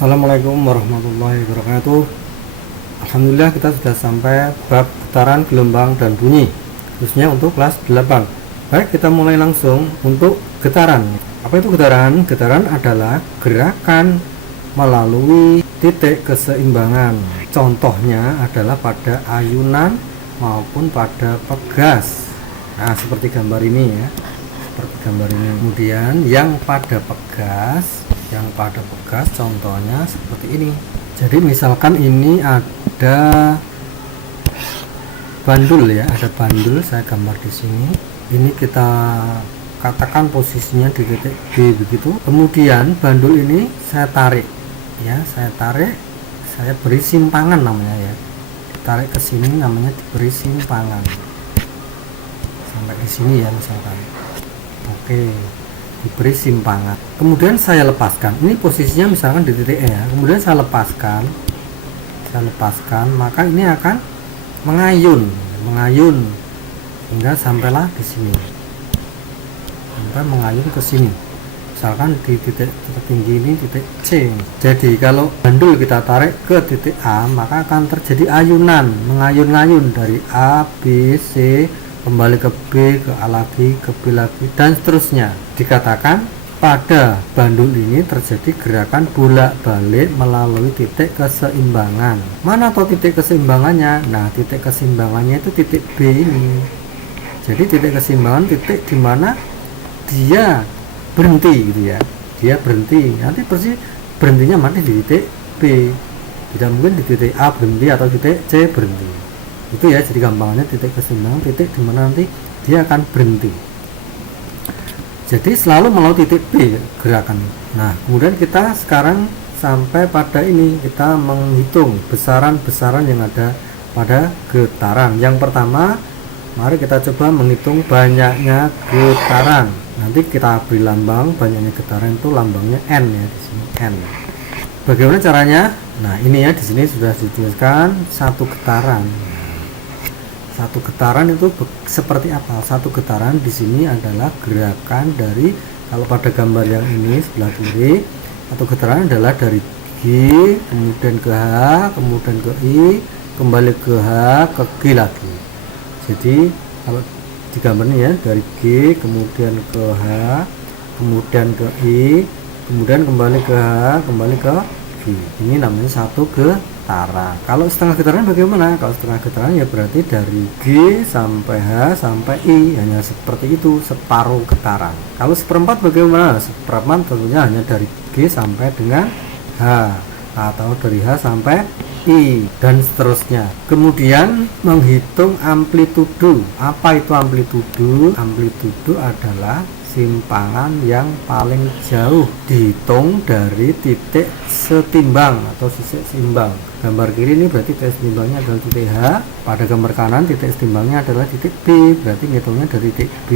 Assalamualaikum warahmatullahi wabarakatuh. Alhamdulillah kita sudah sampai bab getaran, gelombang, dan bunyi, khususnya untuk kelas 8. Baik, kita mulai langsung untuk getaran. Apa itu getaran? Getaran adalah gerakan melalui titik keseimbangan. Contohnya adalah pada ayunan maupun pada pegas. Nah, seperti gambar ini ya. Seperti gambar ini. Kemudian yang pada pegas contohnya seperti ini. Jadi misalkan ini ada bandul ya, ada bandul, saya gambar di sini. Ini kita katakan posisinya di titik B begitu. Kemudian bandul ini saya tarik ya, saya beri simpangan namanya ya. Ditarik ke sini namanya diberi simpangan. Sampai di sini ya misalkan. Oke, diberi simpangan. Kemudian saya lepaskan. Ini posisinya misalkan di titik E ya. Kemudian saya lepaskan, maka ini akan mengayun hingga sampailah di sini. Sampai mengayun ke sini. Misalkan di titik tertinggi ini titik C. Jadi kalau bandul kita tarik ke titik A, maka akan terjadi ayunan, mengayun-ayun dari A, B, C, kembali ke B, ke A lagi, ke B lagi, dan seterusnya. Dikatakan pada bandul ini terjadi gerakan bolak-balik melalui titik keseimbangan. Mana atau titik keseimbangannya? Nah, titik keseimbangannya itu titik B ini. Jadi titik keseimbangan titik di mana dia berhenti gitu ya. Dia berhenti. Nanti persis berhentinya mati di titik B. Tidak mungkin di titik A berhenti atau titik C berhenti. Itu ya, jadi gampangnya titik keseimbangan titik di mana nanti dia akan berhenti. Jadi selalu melalui titik B gerakan. Nah, kemudian kita sekarang sampai pada ini, kita menghitung besaran-besaran yang ada pada getaran. Yang pertama, mari kita coba menghitung banyaknya getaran. Nanti kita beri lambang banyaknya getaran, itu lambangnya N ya, di sini N. Bagaimana caranya? Nah, ini ya, di sini sudah dituliskan satu getaran. Satu getaran itu seperti apa? Satu getaran di sini adalah gerakan dari, kalau pada gambar yang ini sebelah kiri, satu getaran adalah dari G kemudian ke H, kemudian ke I, kembali ke H, ke G lagi. Jadi kalau di gambar ini ya, dari G kemudian ke H, kemudian ke I, kemudian kembali ke H, kembali ke G. Ini namanya satu getaran. Kalau setengah getaran bagaimana? Kalau setengah getaran ya berarti dari G sampai H sampai I, hanya seperti itu, separuh getaran. Kalau seperempat bagaimana? Seperempat tentunya hanya dari G sampai dengan H, atau dari H sampai I, dan seterusnya. Kemudian menghitung amplitudo. Apa itu amplitudo? Amplitudo adalah simpangan yang paling jauh dihitung dari titik setimbang atau sisi seimbang. Gambar kiri ini berarti titik setimbangnya adalah titik H, pada gambar kanan titik setimbangnya adalah titik B, berarti ngitungnya dari titik B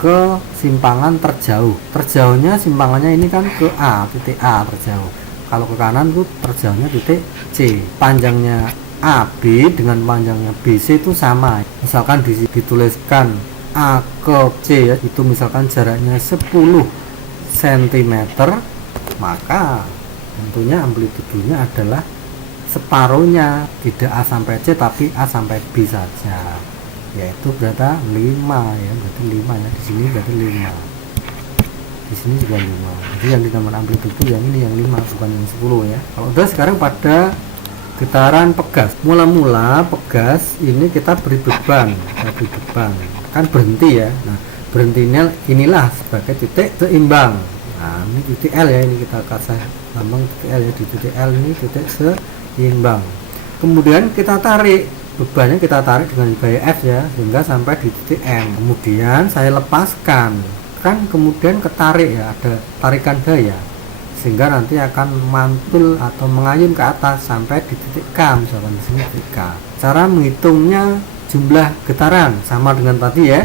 ke simpangan terjauh. Terjauhnya simpangannya ini kan ke A, titik A terjauh. Kalau ke kanan itu terjauhnya titik C. Panjangnya AB dengan panjangnya BC itu sama. Misalkan dituliskan A ke C ya, itu misalkan jaraknya 10 cm, maka tentunya amplitudonya adalah separuhnya, tidak A sampai C tapi A sampai B saja, yaitu berarti 5 ya, berarti 5 ya, di sini berarti 5, di sini juga 5. Jadi yang ditambah amplitudo yang ini yang 5, bukan yang 10 ya. Kalau udah, sekarang pada getaran pegas, mula-mula pegas ini kita beri beban, kan berhenti ya. Nah, berhentinya inilah sebagai titik seimbang. Nah, ini titik L ya, ini kita kasih lambang titik L ya, di titik L ini titik seimbang. Kemudian kita tarik, bebannya kita tarik dengan gaya F ya, sehingga sampai di titik M. Kemudian saya lepaskan, kan kemudian ketarik ya, ada tarikan gaya, sehingga nanti akan mantul atau mengayun ke atas sampai di titik K, misalkan di sini titik K. Cara menghitungnya jumlah getaran sama dengan tadi ya.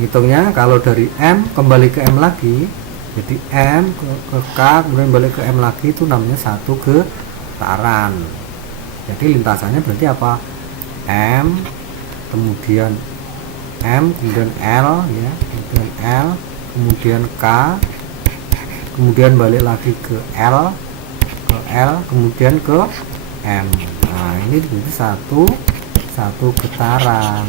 Hitungnya kalau dari M kembali ke M lagi, jadi M ke K kemudian balik ke M lagi, itu namanya satu getaran. Jadi lintasannya berarti apa? M kemudian M kemudian L ya, kemudian L kemudian K, kemudian balik lagi ke L, ke L, kemudian ke M. Nah ini berarti satu getaran.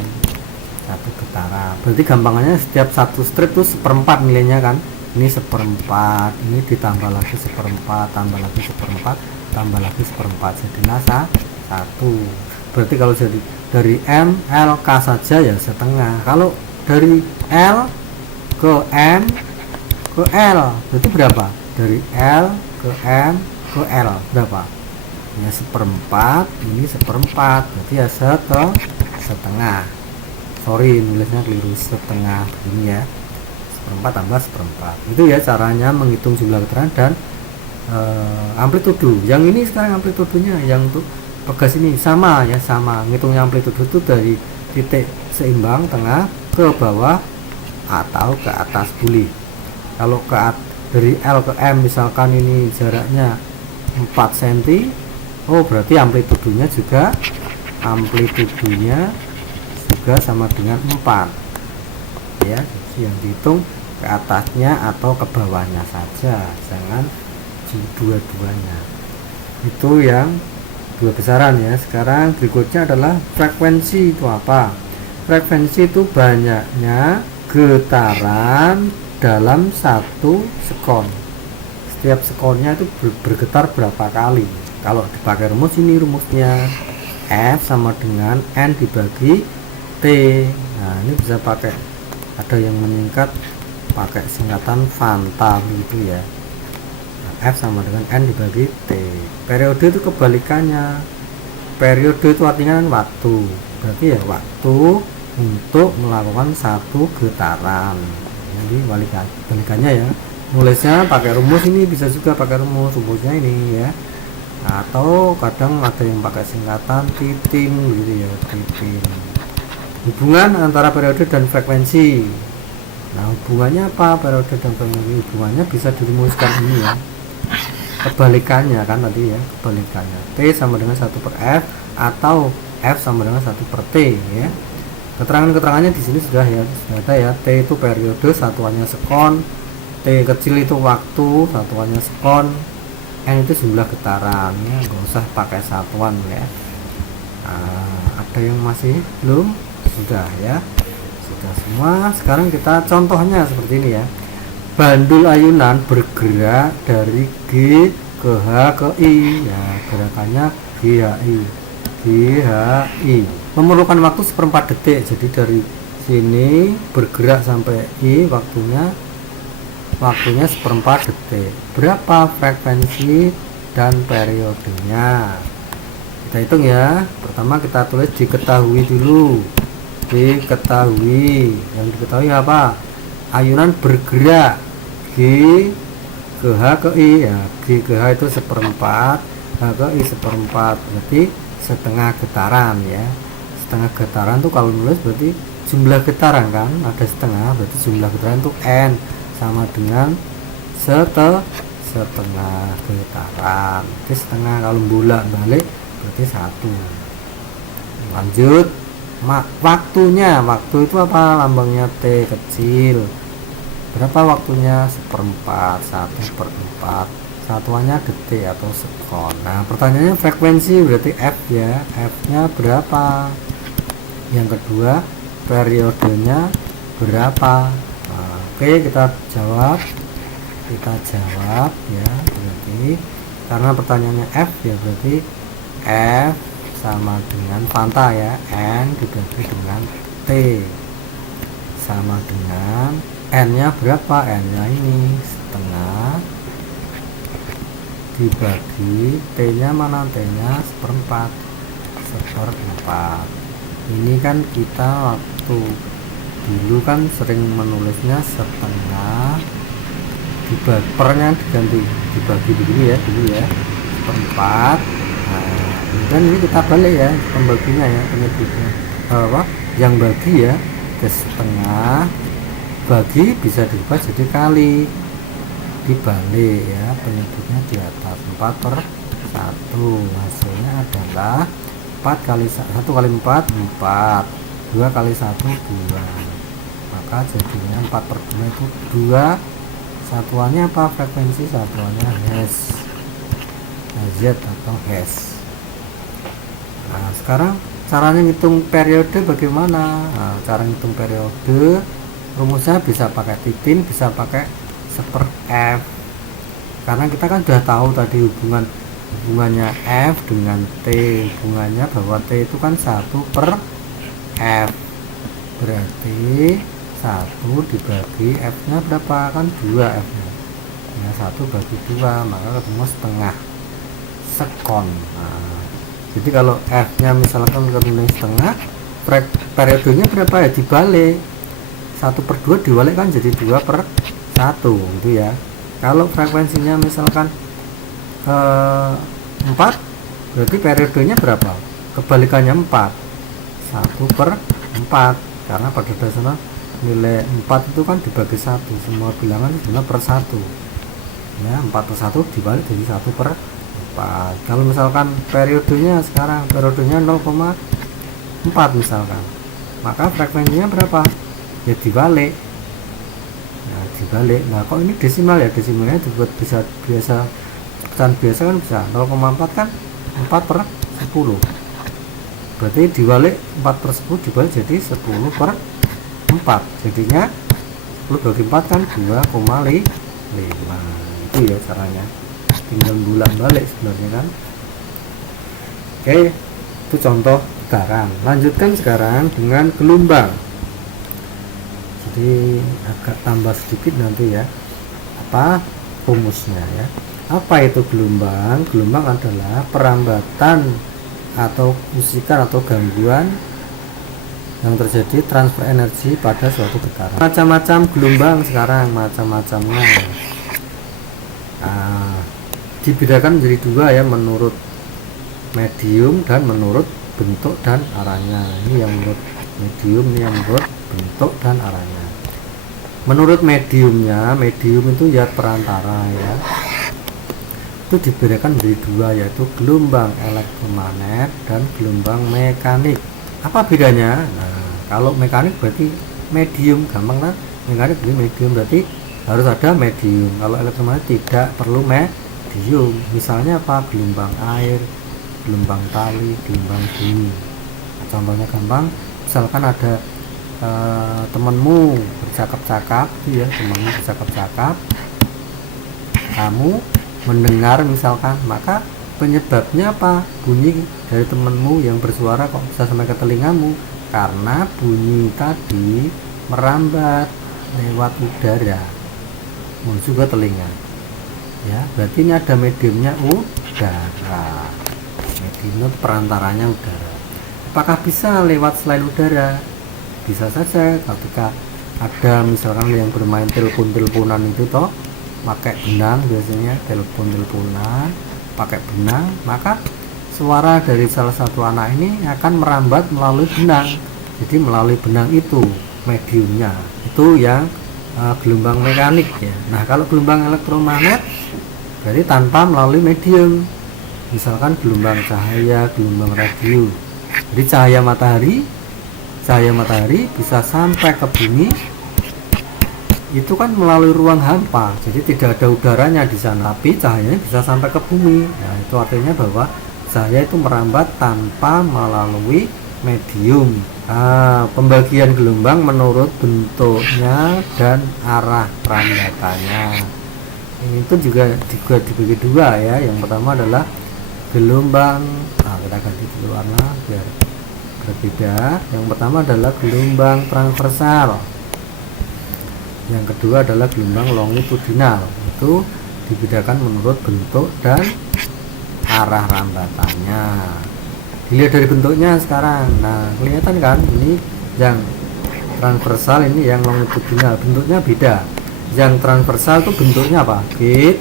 Berarti gampangannya setiap satu strip itu seperempat nilainya kan. Ini seperempat, ini ditambah lagi seperempat, tambah lagi seperempat, tambah lagi seperempat, jadilah satu. Berarti kalau jadi dari M, L, K saja ya setengah. Kalau dari L ke M ke L berarti berapa? Dari L ke M ke L berapa? Ya seperempat, ini seperempat, berarti ya setengah. Sorry nulisnya keliru, setengah ini ya, seperempat tambah seperempat. Itu ya caranya menghitung jumlah getaran dan amplitudo. Yang ini sekarang amplitudonya, yang untuk pegas ini sama ya, sama ngitungnya amplitudo itu dari titik seimbang tengah ke bawah atau ke atas boleh. Kalau dari L ke M misalkan ini jaraknya 4 cm, oh berarti amplitudonya juga sama dengan 4 ya. Yang dihitung ke atasnya atau ke bawahnya saja, jangan dua-duanya. Itu yang dua besaran ya. Sekarang berikutnya adalah frekuensi. Itu apa? Frekuensi itu banyaknya getaran dalam satu sekon. Setiap sekonnya itu bergetar berapa kali. Kalau dipakai rumus, ini rumusnya F sama dengan N dibagi T. Nah ini bisa pakai, ada yang meningkat pakai singkatan Fanta begitu ya. Nah, F sama dengan N dibagi T. Periode itu kebalikannya. Periode itu artinya kan waktu, berarti ya waktu untuk melakukan satu getaran. Jadi balikannya ya. Nulisnya pakai rumus, ini bisa juga pakai rumusnya ini ya. Atau kadang ada yang pakai singkatan titin gitu ya, titin. Hubungan antara periode dan frekuensi. Nah hubungannya apa periode dan frekuensi? Hubungannya bisa dirumuskan ini ya, kebalikannya kan tadi ya, kebalikannya. T sama dengan 1 per F atau F sama dengan 1 per T ya. Keterangannya di sini sudah ada ya. T itu periode, satuannya sekon. T kecil itu waktu, satuannya sekon. N itu jumlah getaran ya, nggak usah pakai satuan ya. Ada yang masih belum? Sudah ya, sudah semua. Sekarang kita contohnya seperti ini ya. Bandul ayunan bergerak dari G ke H ke I ya, gerakannya GHI memerlukan waktu seperempat detik. Jadi dari sini bergerak sampai I, waktunya seperempat detik. Berapa frekuensi dan periodenya? Kita hitung ya. Pertama kita tulis diketahui dulu. Diketahui, yang diketahui apa? Ayunan bergerak G ke H ke I ya. G ke H itu seperempat, H ke I seperempat, berarti setengah getaran ya. Setengah getaran tuh kalau nulis berarti jumlah getaran kan, ada setengah, berarti jumlah getaran tuh N sama dengan setengah getaran. Jadi setengah kalau bolak balik berarti 1. Lanjut, waktunya. Waktu itu apa? Lambangnya T kecil. Berapa waktunya? Seperempat, 1/4. Satuannya detik atau sekon. Nah pertanyaannya frekuensi, berarti F ya. F nya berapa? Yang kedua periodenya berapa? Nah, oke kita jawab ya. Berarti karena pertanyaannya F ya, berarti F sama dengan Fanta ya, N dibagi dengan T sama dengan N nya berapa? N nya ini setengah dibagi T nya mana? T nya seperempat. Ini kan kita waktu dulu kan sering menulisnya setengah dibagi, pernya diganti dibagi begini ya dulu ya, seperempat. Nah kemudian ini kita balik ya pembaginya ya, penyebutnya yang bagi ya ke setengah, bagi bisa dirubah jadi kali, dibalik ya, penyebutnya di atas 4/1. Hasilnya adalah 4 kali 1 kali 4 4, 2 kali 1 2, maka jadinya 4/2 itu 2. Satuannya apa? Frekuensi, satuannya Hertz. Hz atau Hz. Nah, sekarang caranya ngitung periode bagaimana? Nah, cara ngitung periode rumusnya bisa pakai titin, bisa pakai 1/f. Karena kita kan sudah tahu tadi hubungannya F dengan T, hubungannya bahwa T itu kan 1/f. Berarti 1 dibagi F nya berapa? Kan 2 F nya ya, 1 bagi 2 maka ketemu setengah sekon. Nah, jadi kalau F nya misalkan ketemu setengah, periodenya berapa ya, dibalik 1/2 dibalik kan jadi 2/1 gitu ya. Kalau frekuensinya misalkan 4, berarti periodenya berapa, kebalikannya 4, 1/4, karena pada dasarnya nilai 4 itu kan dibagi 1, semua bilangan sebenarnya per 1 ya, 4/1 dibalik jadi 1/4. Kalau misalkan periodenya sekarang periodenya 0,4 misalkan, maka frekuensinya berapa ya, dibalik. Nah, dibalik. Nah, kok ini desimal ya, desimalnya dibuat bisa biasa, pecahan biasa kan bisa 0,4 kan 4/10, berarti dibalik 4/10 dibalik jadi 10/4, jadinya 10 bagi 4 kan 2,5. Itu ya caranya, tinggal bulan balik sebenarnya kan. Oke, itu contoh putaran. Lanjutkan sekarang dengan gelombang. Jadi agak tambah sedikit nanti ya apa rumusnya ya. Apa itu gelombang? Gelombang adalah perambatan atau musikan atau gangguan yang terjadi transfer energi pada suatu getaran. Macam-macam gelombang sekarang, macam-macamnya. Nah, dibedakan menjadi dua ya, menurut medium dan menurut bentuk dan arahnya. Ini yang menurut medium, ini yang menurut bentuk dan arahnya. Menurut mediumnya, medium itu ya perantara ya, itu dibedakan menjadi dua, yaitu gelombang elektromagnet dan gelombang mekanik. Apa bedanya? Nah, kalau mekanik berarti medium, gampang kan? Mekanik berarti medium, berarti harus ada medium. Kalau elektromagnet tidak perlu medium. Misalnya apa? Gelombang air, gelombang tali, gelombang bumi. Nah, contohnya gampang, misalkan ada temanmu bercakap-cakap ya, temanmu bercakap-cakap, kamu mendengar misalkan, maka penyebabnya apa? Bunyi dari temanmu yang bersuara kok bisa sampai ke telingamu, karena bunyi tadi merambat lewat udara menuju ke telinga ya, berarti ini ada mediumnya udara. Medium perantaranya udara. Apakah bisa lewat selain udara? Bisa saja, ketika ada misalkan yang bermain telepon-teleponan itu toh pakai benang, biasanya telepon-teleponan pakai benang, maka suara dari salah satu anak ini akan merambat melalui benang. Jadi melalui benang itu mediumnya, itu yang gelombang mekanik ya. Nah, kalau gelombang elektromagnet berarti tanpa melalui medium, misalkan gelombang cahaya, gelombang radio. Jadi cahaya matahari bisa sampai ke bumi itu kan melalui ruang hampa, jadi tidak ada udaranya di sana, tapi cahayanya bisa sampai ke bumi. Nah, itu artinya bahwa cahaya itu merambat tanpa melalui medium. Nah, pembagian gelombang menurut bentuknya dan arah perambatannya. Itu juga dibagi dua ya. Yang pertama adalah gelombang, nah kita ganti dulu warna biar berbeda. Yang pertama adalah gelombang transversal, yang kedua adalah gelombang longitudinal. Itu dibedakan menurut bentuk dan arah rambatannya. Dilihat dari bentuknya sekarang. Nah, kelihatan kan, ini yang transversal, ini yang longitudinal, bentuknya beda. Yang transversal itu bentuknya apa? Bukit,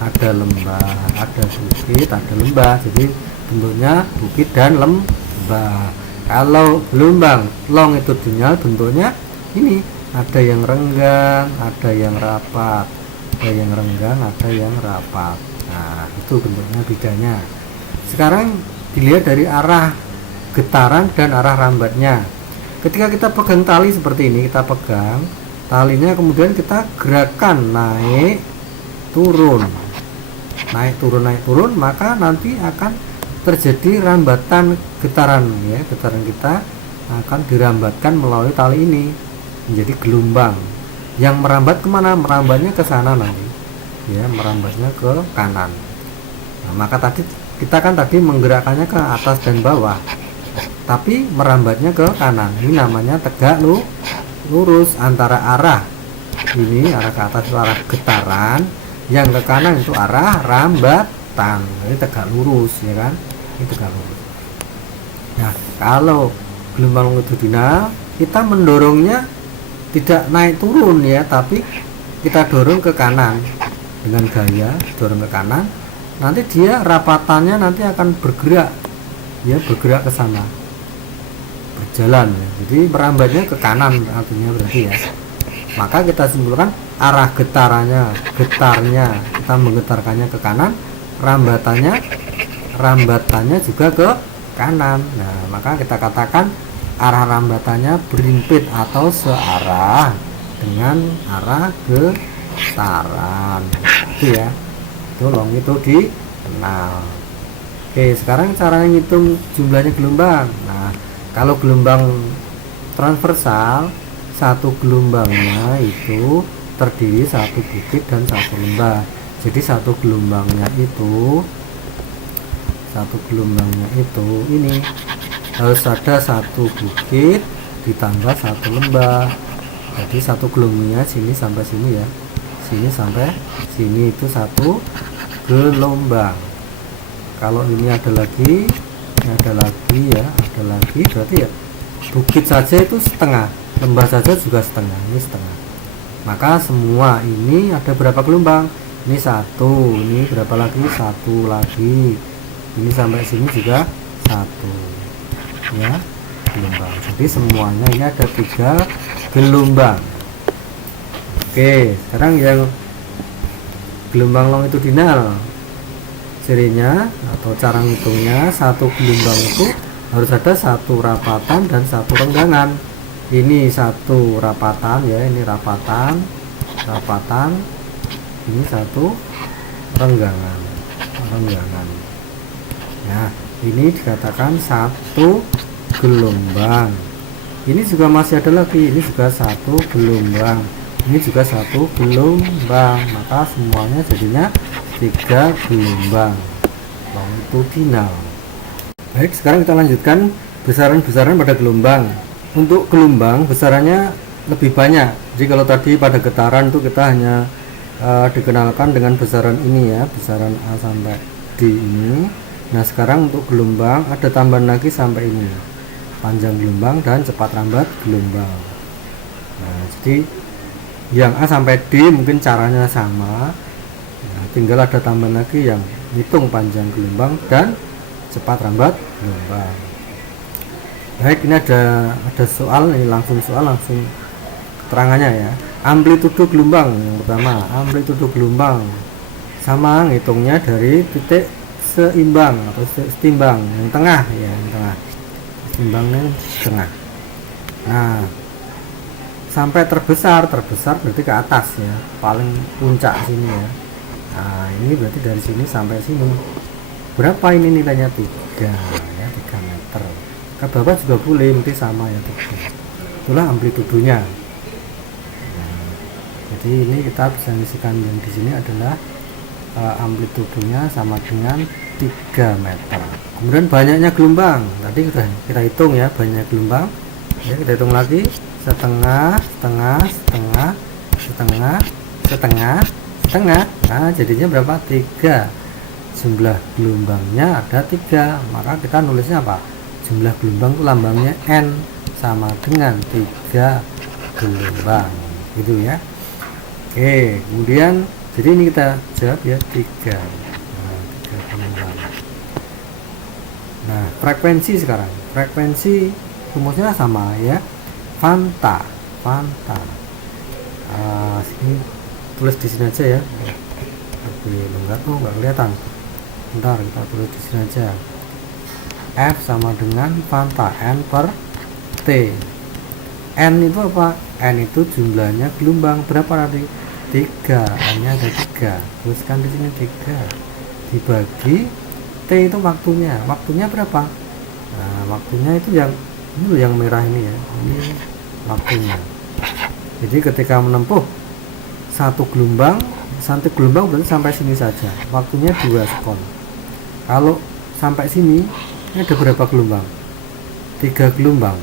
ada lembah, ada bukit, ada lembah. Jadi bentuknya bukit dan lembah. Kalau gelombang longitudinal bentuknya ini, ada yang renggang, ada yang rapat, ada yang renggang, ada yang rapat. Nah, itu bentuknya bedanya. Sekarang dilihat dari arah getaran dan arah rambatnya. Ketika kita pegang tali seperti ini, kita pegang talinya, kemudian kita gerakan naik turun. naik turun, maka nanti akan terjadi rambatan getaran ya. Getaran kita akan dirambatkan melalui tali ini menjadi gelombang yang merambat kemana? Merambatnya ke sana nanti ya, merambatnya ke kanan. Nah, maka tadi kita kan tadi menggerakkannya ke atas dan bawah, tapi merambatnya ke kanan. Ini namanya tegak lurus antara arah ini, arah ke atas itu arah getaran, yang ke kanan itu arah rambatan. Ini tegak lurus ya kan, ini tegak lurus. Nah, kalau gelombang longitudinal kita mendorongnya tidak naik turun ya, tapi kita dorong ke kanan dengan gaya dorong ke kanan. Nanti dia rapatannya nanti akan bergerak ya, bergerak ke sana, berjalan ya. Jadi merambatnya ke kanan artinya berarti ya. Maka kita simpulkan arah getarnya kita menggetarkannya ke kanan, rambatannya juga ke kanan. Nah, maka kita katakan arah rambatannya berimpit atau searah dengan arah getaran. Itu ya, itu longitudinal. Oke, sekarang cara ngitung jumlahnya gelombang. Nah, kalau gelombang transversal, satu gelombangnya itu terdiri satu bukit dan satu lembah. Jadi satu gelombangnya itu ini harus ada satu bukit ditambah satu lembah. Jadi satu gelombangnya sini sampai sini ya, sini sampai sini itu satu gelombang. Kalau ini ada lagi ya, berarti ya bukit saja itu setengah, lembah saja juga setengah, ini setengah. Maka semua ini ada berapa gelombang? Ini satu, ini berapa lagi? Satu lagi, ini sampai sini juga satu ya, gelombang. Jadi semuanya ini ada 3 gelombang. Oke, sekarang yang gelombang longitudinal, cirinya atau cara ngitungnya, satu gelombang itu harus ada satu rapatan dan satu renggangan. Ini satu rapatan ya, ini rapatan, ini satu renggangan. Nah, ini dikatakan satu gelombang. Ini juga masih ada lagi, ini juga satu gelombang, ini juga satu gelombang. Maka semuanya jadinya 3 gelombang longitudinal. Baik, sekarang kita lanjutkan besaran-besaran pada gelombang. Untuk gelombang besarannya lebih banyak. Jadi kalau tadi pada getaran itu kita hanya dikenalkan dengan besaran ini ya, besaran A sampai D ini. Nah, sekarang untuk gelombang ada tambahan lagi sampai ini, panjang gelombang dan cepat rambat gelombang. Nah, jadi yang A sampai D mungkin caranya sama. Nah, tinggal ada tambahan lagi yang hitung panjang gelombang dan cepat rambat gelombang. Baik, ini ada soal, ini langsung keterangannya ya. Amplitudo gelombang yang pertama, amplitudo gelombang sama ngitungnya dari titik seimbang atau setimbang yang tengah ya, yang tengah, seimbangnya tengah. Nah, sampai terbesar berarti ke atas ya, paling puncak sini ya. Nah, ini berarti dari sini sampai sini berapa ini nilainya? 3 ya, 3 meter. Ke bawah juga boleh, nanti sama ya, 3. Itulah amplitudonya. Nah, jadi ini kita bisa ngisikan yang di sini adalah amplitudonya sama dengan 3 meter. Kemudian banyaknya gelombang, tadi kita hitung ya, banyak gelombang ya, kita hitung lagi, setengah. Nah, jadinya berapa? 3. Jumlah gelombangnya ada 3, maka kita nulisnya apa? Jumlah gelombang itu lambangnya N, sama dengan 3 gelombang gitu ya. Oke, kemudian jadi ini kita jawab ya 3. Nah, 3 gelombang. Nah, frekuensi sekarang, frekuensi rumusnya sama ya, fanta. Sini tulis di sini aja ya, lebih lengkap. Nggak kelihatan, bentar kita tulis di sini aja. F sama dengan fanta N per T. N itu apa? N itu jumlahnya gelombang berapa tadi? 3. N nya ada 3, tuliskan di sini 3. dibagi T itu waktunya berapa? Nah, waktunya itu yang ini loh, yang merah ini ya, ini waktunya. Jadi ketika menempuh satu gelombang berarti sampai sini saja, waktunya 2 sekon. Kalau sampai sini ini ada berapa gelombang? 3 gelombang,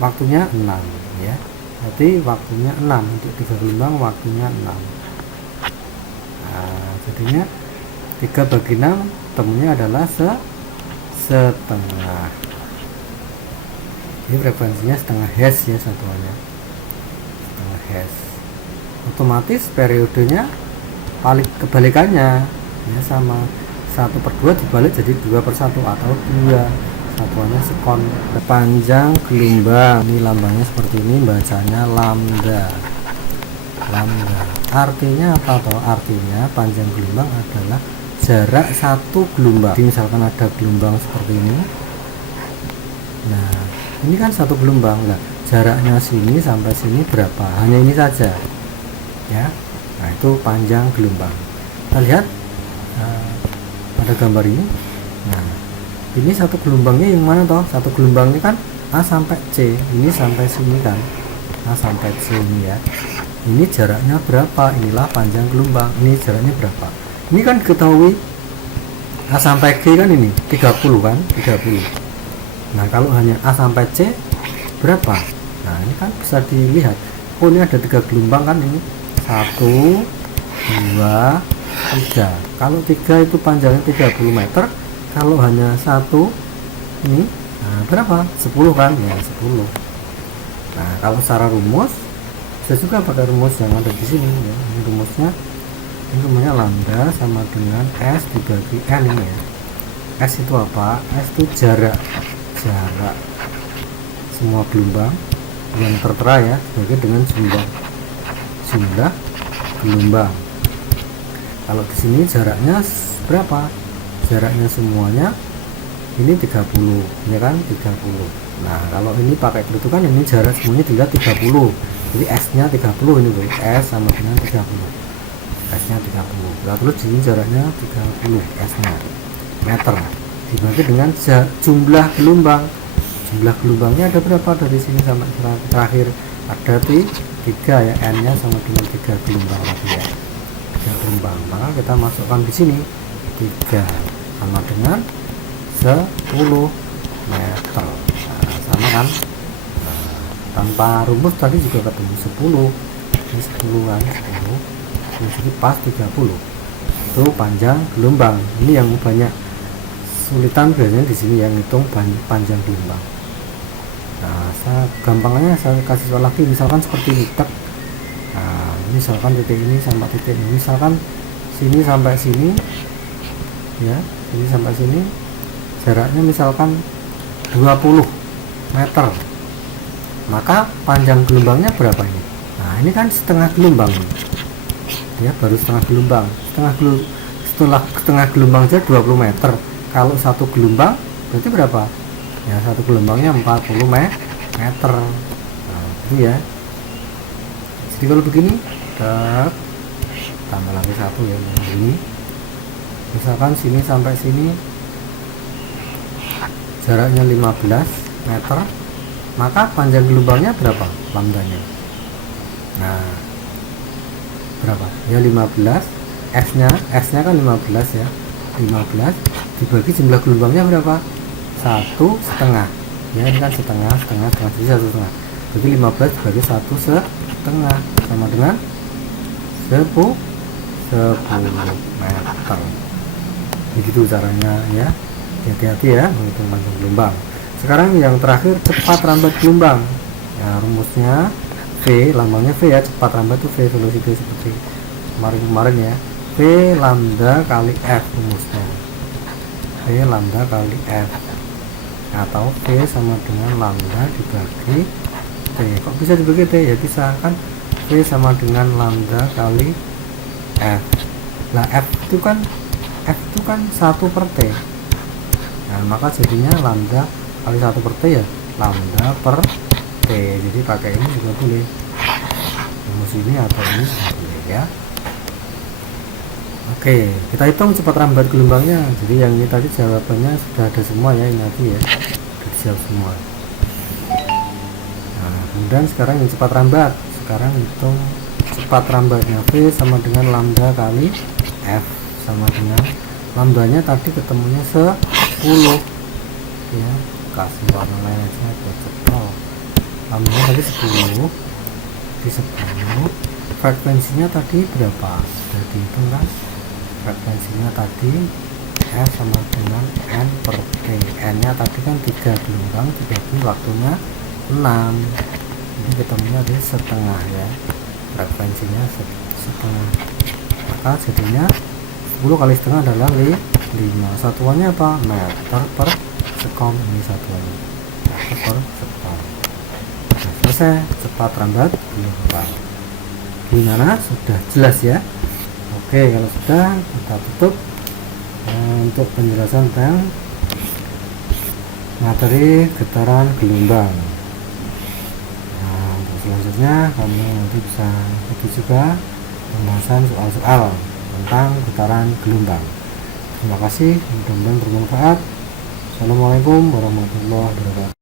waktunya 6 ya. Berarti waktunya 6 untuk 3 gelombang, waktunya 6. Nah, jadinya 3 bagi 6 temunya adalah setengah. Ini frekuensinya setengah hertz ya satuannya, setengah hertz. Otomatis periodenya kebalikannya ya, sama 1/2 dibalik jadi 2/1 atau 2, satuannya sekon. Panjang gelombang, ini lambangnya seperti ini, bacanya lambda. Artinya apa toh? Artinya panjang gelombang adalah jarak satu gelombang. Jadi misalkan ada gelombang seperti ini, nah ini kan satu gelombang lah, jaraknya sini sampai sini berapa? Hanya ini saja ya. Nah itu panjang gelombang. Kita lihat pada gambar ini. Nah ini satu gelombangnya yang mana toh? Satu gelombangnya kan A sampai C, ini sampai sini kan, A sampai C ini ya. Ini jaraknya berapa? Inilah panjang gelombang. Ini jaraknya berapa? Ini kan diketahui A sampai G kan ini 30 kan, 30. Nah kalau hanya A sampai C berapa? Nah ini kan bisa dilihat, oh ini ada 3 gelombang kan, ini 1, 2, 3. Kalau 3 itu panjangnya 30 meter, kalau hanya 1 ini berapa? 10 kan ya, 10. Nah kalau secara rumus saya juga pakai rumus yang ada di sini ya. Ini rumusnya, ini rumahnya lambda sama dengan S dibagi N ini ya. S itu apa? S itu jarak semua gelombang yang tertera ya, sebagai dengan jumlah gelombang. Kalau di sini jaraknya berapa? Jaraknya semuanya ini 30 ya kan, 30. Nah kalau ini pakai perhitungan, ini jarak semuanya tinggal 30, jadi S nya 30 ini boy. S sama dengan 30, S nya 30. Lalu sini jaraknya 30, S nya meter, dibagi dengan jumlah gelombang. Jumlah gelombangnya ada berapa dari sini sampai terakhir? Ada 3 ya, N nya sama dengan 3 gelombang lagi ya, 3 gelombang. Maka kita masukkan di sini 3 sama dengan 10 meter. Nah, sama kan? Nah, tanpa rumus tadi juga ketemu 10. Ini 10 kan, 10. Jadi pas 30. Itu panjang gelombang. Ini yang banyak sulitan biasanya di sini yang hitung panjang gelombang. Nah, gampangnya saya kasih soal lagi, misalkan seperti ini. Nah, misalkan titik ini sampai titik ini, misalkan sini sampai sini ya, sini sampai sini jaraknya misalkan 20 meter, maka panjang gelombangnya berapa ini? Nah ini kan setengah gelombang ya, baru setengah gelombang. Setengah gelombang saja 20 meter. Kalau satu gelombang berarti berapa ya? Satu gelombangnya 40 meter. Nah itu ya. Jadi kalau begini tambah lagi satu ya, ini misalkan sini sampai sini jaraknya 15 meter, maka panjang gelombangnya berapa? Lambdanya. Nah, berapa? Ya 15, S nya kan 15 ya. 15 dibagi jumlah gelombangnya berapa? 1,5. Ya, ini kan setengah, jadi 1,5. Jadi 15 dibagi 1,5 sama dengan 10 meter. Begitu caranya ya. Hati-hati ya menghitung panjang gelombang. Sekarang yang terakhir, cepat rambat gelombang. Ya rumusnya V, lambangnya V ya, cepat rambat itu V, velocity seperti kemarin ya. V lambda kali F rumusnya. V lambda kali F, atau V sama dengan lambda dibagi T. Kok bisa dibagi T? Ya bisa kan, V sama dengan lambda kali F. Nah F itu kan 1/T. Nah maka jadinya lambda kali 1/T ya, lambda per T. Jadi pakai ini juga boleh, rumus ini atau ini juga boleh ya. Oke. Oke, kita hitung cepat rambat gelombangnya. Jadi yang ini tadi jawabannya sudah ada semua ya, ini tadi ya, sudah dijawab semua. Nah, kemudian sekarang yang cepat rambat. Sekarang hitung cepat rambatnya. V sama dengan lambda kali F, sama dengan lambdanya tadi ketemunya 10 ya, kasih warna lain aja buat cepat. Lambdanya tadi 10 di 10, frekuensinya tadi berapa, sudah dihitung kan? Frekuensinya tadi F sama dengan N per T. N nya tadi kan 3 gelombang dibagi waktunya 6, ini ketemunya di setengah ya, frekuensinya setengah, maka jadinya 10 kali setengah adalah 5. Satuannya apa? Meter per sekon. Ini satuannya meter per sekon. Nah, selesai cepat rambat gelombang. Gimana? Sudah jelas ya? Oke, kalau sudah kita tutup untuk penjelasan tentang materi getaran gelombang. Nah, untuk selanjutnya kamu nanti bisa ikuti juga pembahasan soal-soal tentang getaran gelombang. Terima kasih, mudah-mudahan bermanfaat. Assalamualaikum warahmatullahi wabarakatuh.